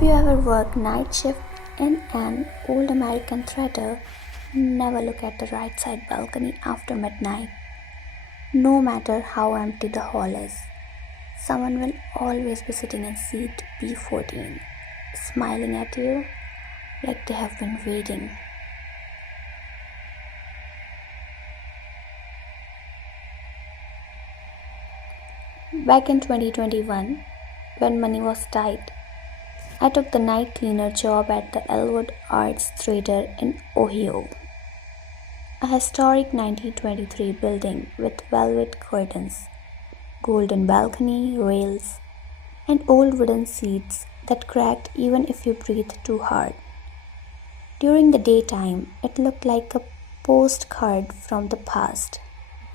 If you ever work night shift in an old American theater, never look at the right side balcony after midnight. No matter how empty the hall is, someone will always be sitting in seat B14, smiling at you like they have been waiting. Back in 2021, when money was tight, I took the night cleaner job at the Elwood Arts Theatre in Ohio, a historic 1923 building with velvet curtains, golden balcony rails, and old wooden seats that cracked even if you breathed too hard. During the daytime, it looked like a postcard from the past,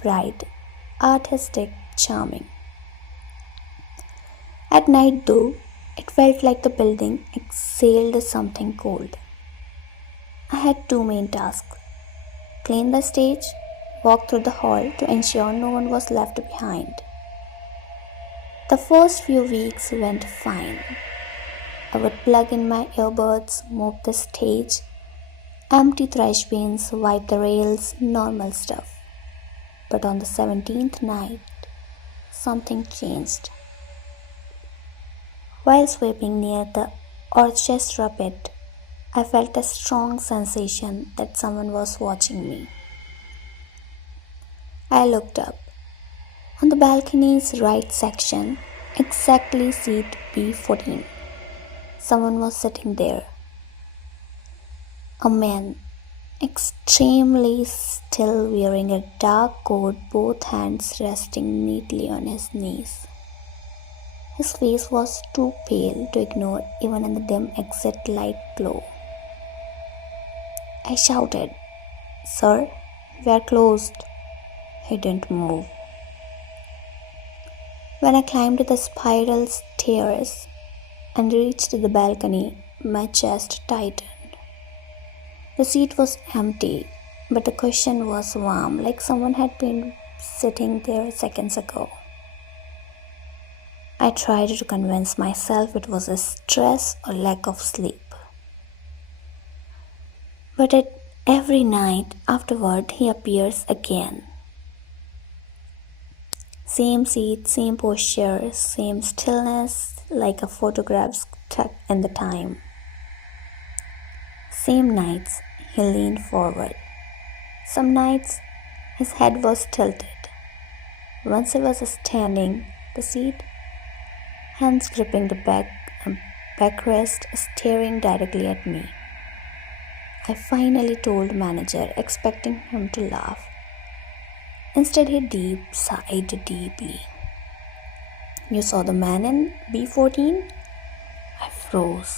bright, artistic, charming. At night, though, it felt like the building exhaled something cold. I had two main tasks: clean the stage, walk through the hall to ensure no one was left behind. The first few weeks went fine. I would plug in my earbuds, mop the stage, empty trash bins, wipe the rails, normal stuff. But on the 17th night, something changed. While sweeping near the orchestra pit, I felt a strong sensation that someone was watching me. I looked up. On the balcony's right section, exactly seat B14, someone was sitting there. A man, extremely still, wearing a dark coat, both hands resting neatly on his knees. His face was too pale to ignore even in the dim exit light glow. I shouted, "Sir, we are closed." He didn't move. When I climbed the spiral stairs and reached the balcony, my chest tightened. The seat was empty, but the cushion was warm, like someone had been sitting there seconds ago. I tried to convince myself it was a stress or lack of sleep. But every night afterward, he appears again. Same seat, same posture, same stillness, like a photograph stuck in the time. Same nights, he leaned forward. Some nights, his head was tilted. Once he was standing, the seat, hands gripping the backrest, staring directly at me. I finally told manager, expecting him to laugh. Instead, he sighed deeply. "You saw the man in B14? I froze.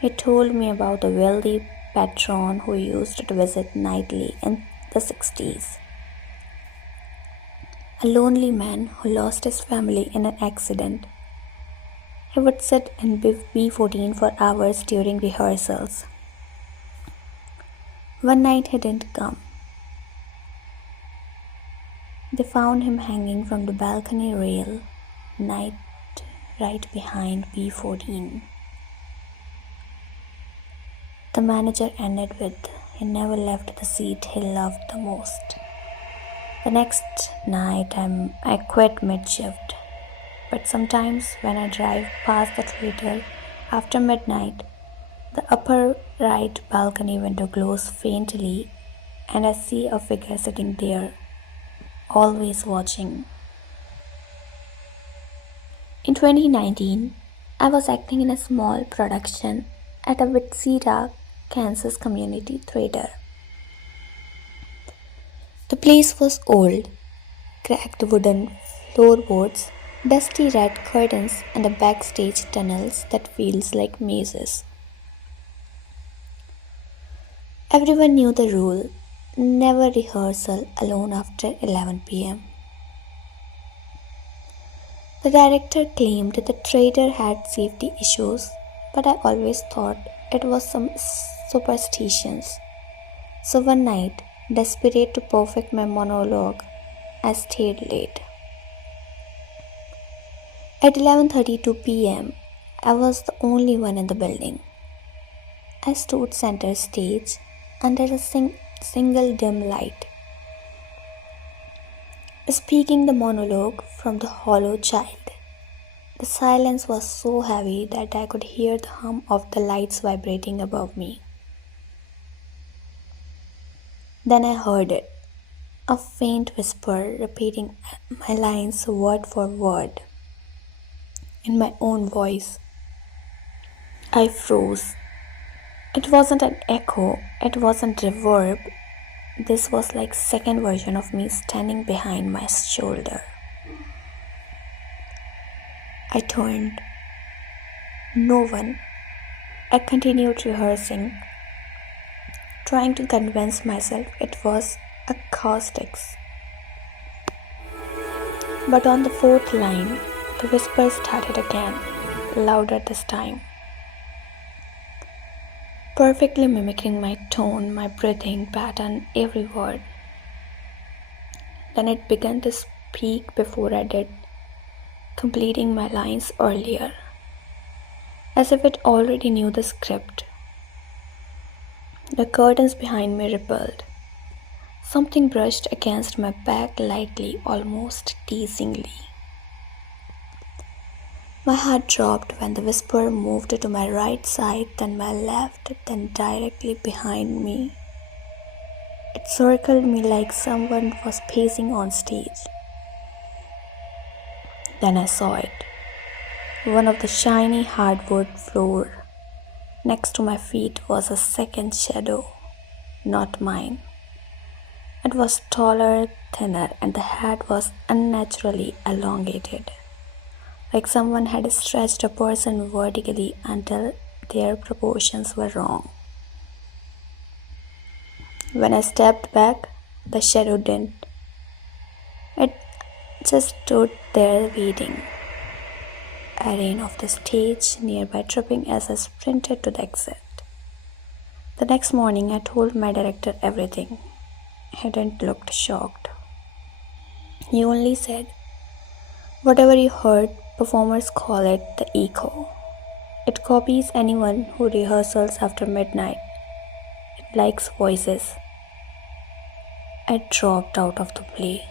He told me about a wealthy patron who used to visit nightly in the 60s. A lonely man who lost his family in an accident. He would sit in B14 for hours during rehearsals. One night he didn't come. They found him hanging from the balcony rail, right behind B14. The manager ended with, "He never left the seat he loved the most." The next night I quit mid-shift. But sometimes when I drive past the theater after midnight, the upper right balcony window glows faintly and I see a figure sitting there, always watching. In 2019, I was acting in a small production at a Wichita, Kansas community theater. The place was old, cracked wooden floorboards, dusty red curtains, and a backstage tunnels that feels like mazes. Everyone knew the rule: never rehearsal alone after 11 p.m. The director claimed the theater had safety issues, but I always thought it was some superstitions. So one night, desperate to perfect my monologue, I stayed late. At 11:32 p.m., I was the only one in the building. I stood center stage under a single dim light, speaking the monologue from the hollow child. The silence was so heavy that I could hear the hum of the lights vibrating above me. Then I heard it, a faint whisper repeating my lines word for word in my own voice. I froze. It wasn't an echo, it wasn't reverb. This was like second version of me standing behind my shoulder. I turned. No one. I continued rehearsing, trying to convince myself it was acoustics. But on the fourth line, the whisper started again, louder this time, perfectly mimicking my tone, my breathing pattern, every word. Then it began to speak before I did, completing my lines earlier, as if it already knew the script. The curtains behind me rippled. Something brushed against my back lightly, almost teasingly. My heart dropped when the whisper moved to my right side, then my left, then directly behind me. It circled me like someone was pacing on stage. Then I saw it. One of the shiny hardwood floor next to my feet was a second shadow, not mine. It was taller, thinner, and the head was unnaturally elongated, like someone had stretched a person vertically until their proportions were wrong. When I stepped back, the shadow didn't. It just stood there waiting. I ran off the stage, nearby tripping as I sprinted to the exit. The next morning, I told my director everything. He didn't look shocked. He only said, "Whatever you heard, performers call it the echo. It copies anyone who rehearsals after midnight. It likes voices." I dropped out of the play.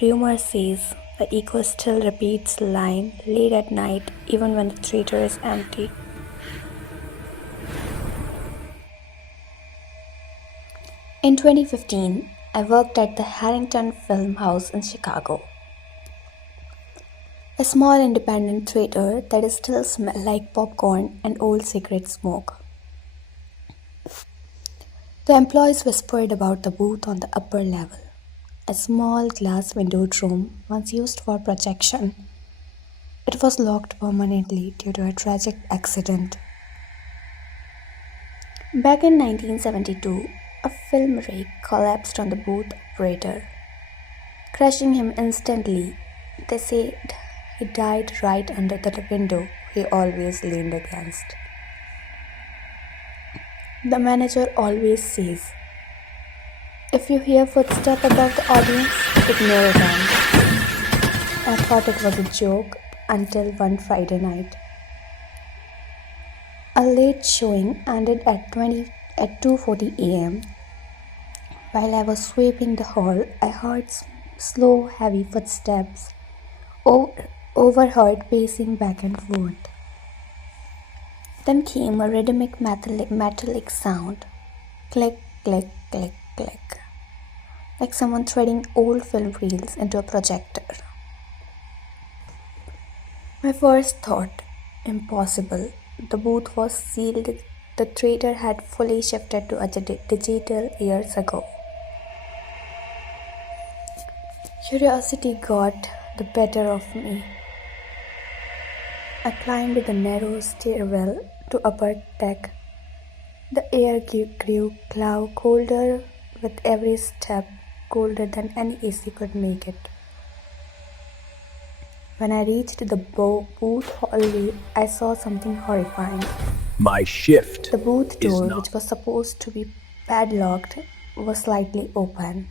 Rumor says the echo still repeats the line late at night, even when the theater is empty. In 2015, I worked at the Harrington Film House in Chicago, a small independent theater that still smells like popcorn and old cigarette smoke. The employees whispered about the booth on the upper level, a small glass windowed room once used for projection. It was locked permanently due to a tragic accident. Back in 1972, a film rig collapsed on the booth operator, crushing him instantly. They said he died right under the window he always leaned against. The manager always says, "If you hear footsteps above the audience, ignore them." I thought it was a joke until one Friday night. A late showing ended at 2:40 a.m. While I was sweeping the hall, I heard slow, heavy footsteps, overheard pacing back and forth. Then came a rhythmic metallic sound. Click, click, click, click. Like someone threading old film reels into a projector. My first thought, impossible. The booth was sealed. The theater had fully shifted to a digital years ago. Curiosity got the better of me. I climbed the narrow stairwell to upper deck. The air grew colder with every step, colder than any AC could make it. When I reached the booth hallway, I saw something horrifying. My shift The booth is door, not. which was supposed to be padlocked, was slightly open.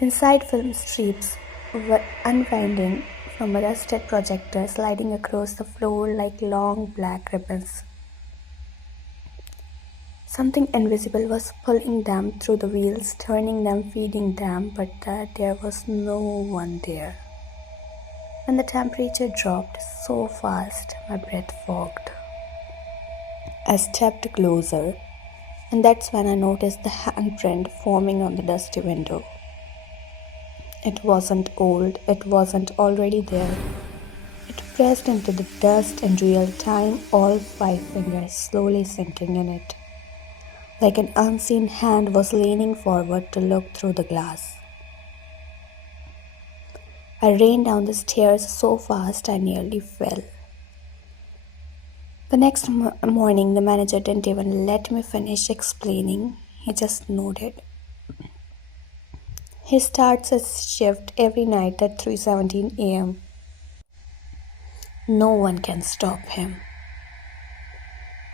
Inside, film strips were unwinding from a rusted projector sliding across the floor like long black ribbons. Something invisible was pulling them through the wheels, turning them, feeding them, but there was no one there. When the temperature dropped so fast, my breath fogged. I stepped closer, and that's when I noticed the handprint forming on the dusty window. It wasn't old, it wasn't already there. It pressed into the dust in real time, all 5 fingers slowly sinking in it, like an unseen hand was leaning forward to look through the glass. I ran down the stairs so fast I nearly fell. The next morning, the manager didn't even let me finish explaining. He just nodded. He starts his shift every night at 3:17 a.m. No one can stop him.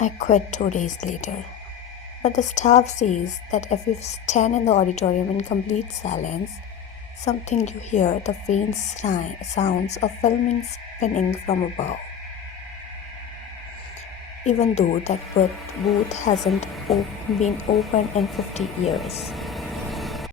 I quit 2 days later. But the staff says that if you stand in the auditorium in complete silence, something you hear the faint sounds of filming spinning from above. Even though that booth hasn't been open in 50 years.